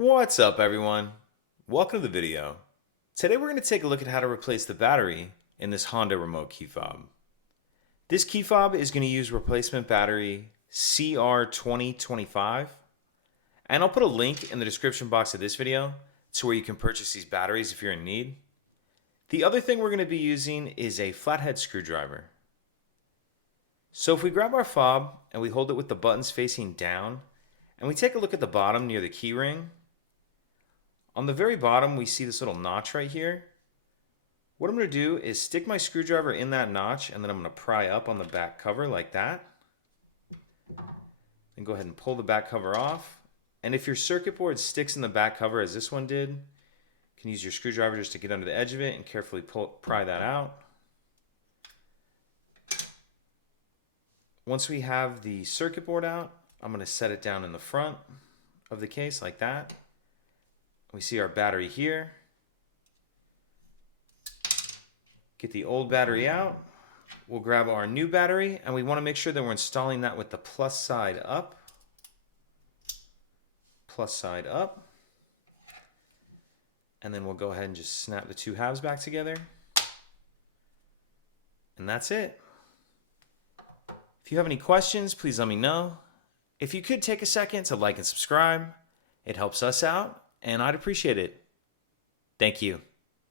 What's up, everyone? Welcome to the video. Today we're going to take a look at how to replace the battery in this Honda remote key fob. This key fob is going to use replacement battery CR2025, and I'll put a link in the description box of this video to where you can purchase these batteries if you're in need. The other thing we're going to be using is a flathead screwdriver. So if we grab our fob and we hold it with the buttons facing down, and we take a look at the bottom near the key ring, on the very bottom, we see this little notch right here. What I'm going to do is stick my screwdriver in that notch, and then I'm going to pry up on the back cover like that. Then go ahead and pull the back cover off. And if your circuit board sticks in the back cover as this one did, you can use your screwdriver just to get under the edge of it and carefully pry that out. Once we have the circuit board out, I'm going to set it down in the front of the case like that. We see our battery here. Get the old battery out. We'll grab our new battery, and we want to make sure that we're installing that with the plus side up. Plus side up. And then we'll go ahead and just snap the two halves back together. And that's it. If you have any questions, please let me know. If you could take a second to like and subscribe, it helps us out, and I'd appreciate it. Thank you.